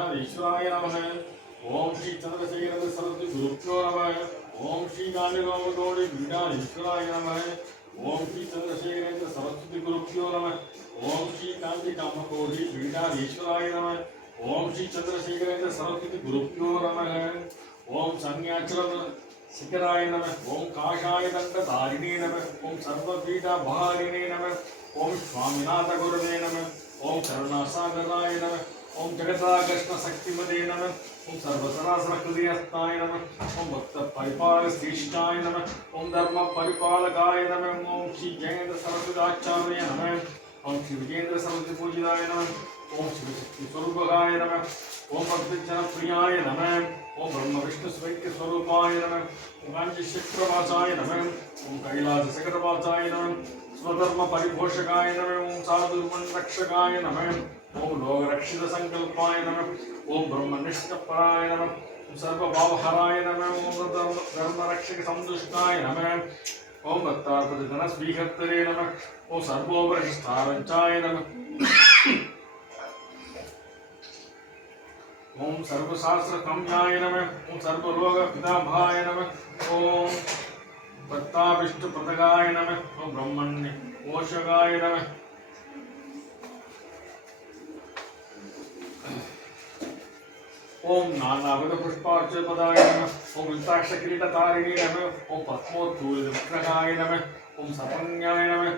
विघ्नेश्वराय नमः। ओम श्री चंद्रशेखर सरस्वती गुरुभ्यो नमः। ओम श्री गांडीरामगौड़ी विघ्नेश्वराय नमः। ओम श्री चंद्रशेखर सरस्वती गुरुभ्यो नमः। ओम श्री कांति कामकोटी विघ्नेश्वराय नमः। ओम श्री चंद्रशेखर सरस्वती गुरुभ्यो नमः। ओम संज्ञाचल शिखराय नमः। ओम काषाय दंडधारिणे नमः। ओम सर्वपीठभारिणे नमः। ओम स्वामीनाथ गुरुवे नमः। ओम करुणासागराय नमः। ओम जगदाकृष्ण शक्तिमते नमः। ओम सर्वसरासर हृदयस्थाय नमः। ओम भक्त परिपालक श्रेष्ठाय नमः। ओम धर्म परिपालकाय नमः। ओम श्री जयेंद्र सरस्वती आचार्य नमः। ओम श्री विजेंद्र सरस्वती पूजिताय नमः। ओम श्री शक्ति स्वरूपकाय नमः। ओम भक्तजन प्रियाय नमः। ओम ब्रह्म विष्णु स्वैक्य स्वरूपाय नमः। ओम कांची चक्रवासाय नमः। ओम कैलास सकटवासाय नमः। स्वधर्म परिपोषकाय नमः। ओम साधुर्मण रक्षकाय नमः। ओम लोक रक्षित संकल्पाय नमः। ओम ब्रह्मनिष्ठ पराय नमः। ओम सर्वभावहराय नमः। ओम धर्म रक्षक संतुष्टाय नमः। ओम भक्तार्पण धन स्वीकर्तरे नमः। ओम सर्वोपरिष्ठारंचाय नमः। ओम सर्वशास्त्र कम्याय नमः। ओम सर्वलोक पितामहाय नमः। ओम भक्ताभिष्ट प्रदगाय नमः। ओम ब्रह्मण्य पोषकाय नमः। ओम नानाविध पुष्पार्चपदाय नमः। ओम रुद्राक्ष किरीटधारिणे नमः। ओम पद्मोत्तूलित विग्रहाय नमः। ओम सर्वज्ञाय नमः।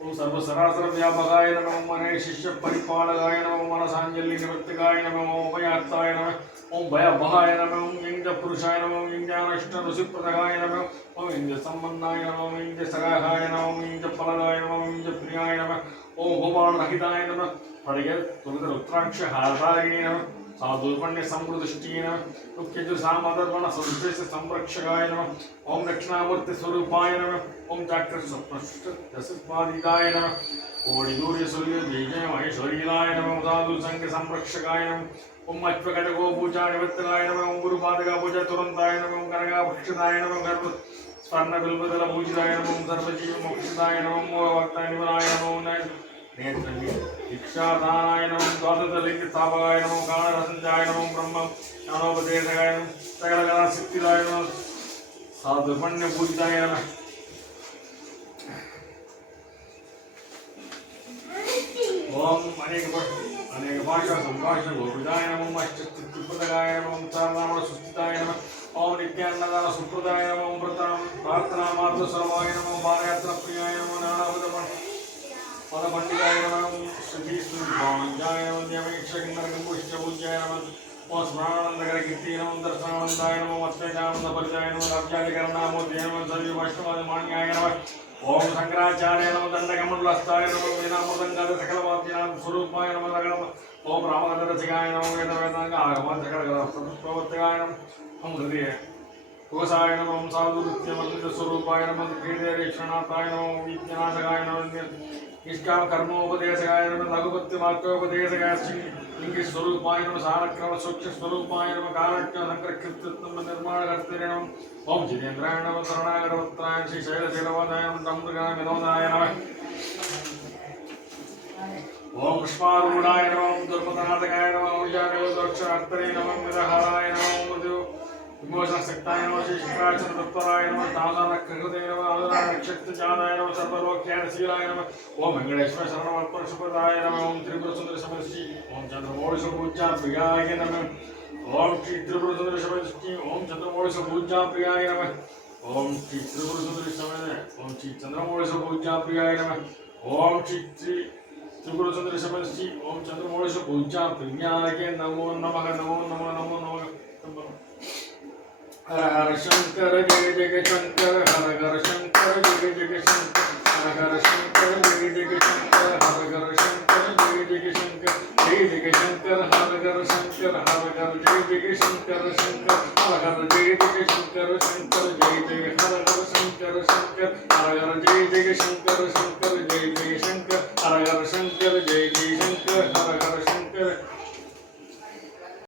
ओम सर्वसरासर व्यापकाय नमः। ओम अनेक शिष्य परिपालकाय नमः। ओम मनसांजलि निवर्तकाय नमः। ओम अभयार्थाय नमः। ओम भयभहाय नमः। ओम इंद्र पुरुषाय नमः। ओम इंद्रानष्ट ऋषिप्रदगाय नमः। ओम इंद्र संबंधाय नमः। ओम इंद्र सगाहाय नमः। ओम इंद्र फलदाय नमः। ओम इंद्र प्रियाय नमः। ओम गोपाल रहिताय नमः। पड़गे तुलित रुद्राक्ष हारधारिणे नमः। साधुर्पण्य समृदृष्टि नमः। सामदर्पण सदृश संरक्षकाय नमः। ओम दक्षिणामूर्ति स्वरूपाय नमः। ओम चक्र स्वप्नस्वादिताय नमः। कोटि सूर्य सूर्य जय महेश्वरीलाय नमः। साधु संघ संरक्षकाय नमः। ओम अश्वकटको पूजा निवर्तकाय नमः। ओम गुरुपादका पूजा तुरंताय नमः। ओम कनका भक्षिताय नमः। गर्भ स्वर्ण बिल्वदल पूजिताय नमः। ओम सर्वजीव मोक्षिताय नमः। ओम भक्ताय निवराय नमः। नेत्र दीक्षादानाय नमः। द्वादशलिंग स्थापकाय नमः। कालरसंजाय नमः। ब्रह्म ज्ञानोपदेशकाय नमः। सकलकला सिद्धिदाय नमः। साधुर्पण्य पूजिताय नमः। ओम अनेक भाषा संभाषण गोविदाय नमः। अष्टचित्तप्रदगाय नमः। ओम चारनाम सुस्थिताय नमः। ओम नित्यान्नदान सुप्रदाय नमः। ओम प्रार्थना मार्ग सर्वाय नमः। ओम पादयात्रा प्रियाय नमः। नानाविध पद पंडिताय नमः। श्री सुभांजाय नमः। देवैक्षकिन्नरगम्भुष्टपूज्याय नमः। ओम स्मरानंदकर कीर्ति नमः। दर्शनानंदाय नमः। अत्यानंद परिचय नमः। अव्याधिकरणामूर्ति नमः। सर्व वैष्णव मान्याय नमः। ओम शंकराचार्य नमः। दंडकमंडलस्थाय नमः। वीणामृदंगाद सकलवाद्यनाथ स्वरूपाय नमः। ओम रामकथरसिकाय नमः। वेद वेदांग आगम सकलप्रवर्तकाय नमः। ओम हृदय कोशाय नमः। ओम साधुरुच्यमन्वित स्वरूपाय नमः। कीर्तिरेक्षणार्थाय नमः। विज्ञानसकाय नमः। निष्काम कर्मोपदेशकाय नमः। लघुपत्य वाक्योपदेशकाय लिंग स्वरूपाय नमः। सारक्रम सूक्ष्म स्वरूपाय नमः। कालज्ञ संकृत्य निर्माणकर्तृ नमः। ओम जितेन्द्राय नमः। शरणागतवत्राय श्री शैलशैलवादाय नमः। धम्मृगाय विनोदाय नमः। ओम पुष्पारूढ़ाय नमः। ओम दुर्पदनाथकाय नमः। ओम जागृतोक्षार्तरे नमः। मिदहाराय नमः। ओम विमोचनशक्ताय नमः। श्री शुक्राचार्य तत्पराय नमः। तामसानकृते नमः। आदरानक्षत्रजाताय नमः। सर्वलोक्यानशीलाय नमः। ओम वेंकटेश्वर शरणमत्परशुपदाय नमः। ओम त्रिपुरसुंदरी समष्टि ओम चंद्रमौळिसपूज्या प्रियाय नमः। ओम श्री त्रिपुरसुंदरी समष्टि ओम चंद्रमौळिसपूज्या प्रियाय नमः। ओम श्री त्रिपुरसुंदरी समष्टि ओम श्री चंद्रमौळिसपूज्या प्रियाय नमः। ओम श्री त्रिपुरसुंदरी समष्टि ओम चंद्रमौळिसपूज्या प्रियाय नमो नमः। नमो नमः। नमो नमः। हर हर शंकर जय जय शंकर। हर हर शंकर जय जय शंकर। हर हर शंकर जय जय शंकर। हर हर शंकर जय जय शंकर। जय जय शंकर। हर हर शंकर। हर हर जय जय शंकर। शंकर हर हर जय जय शंकर। शंकर जय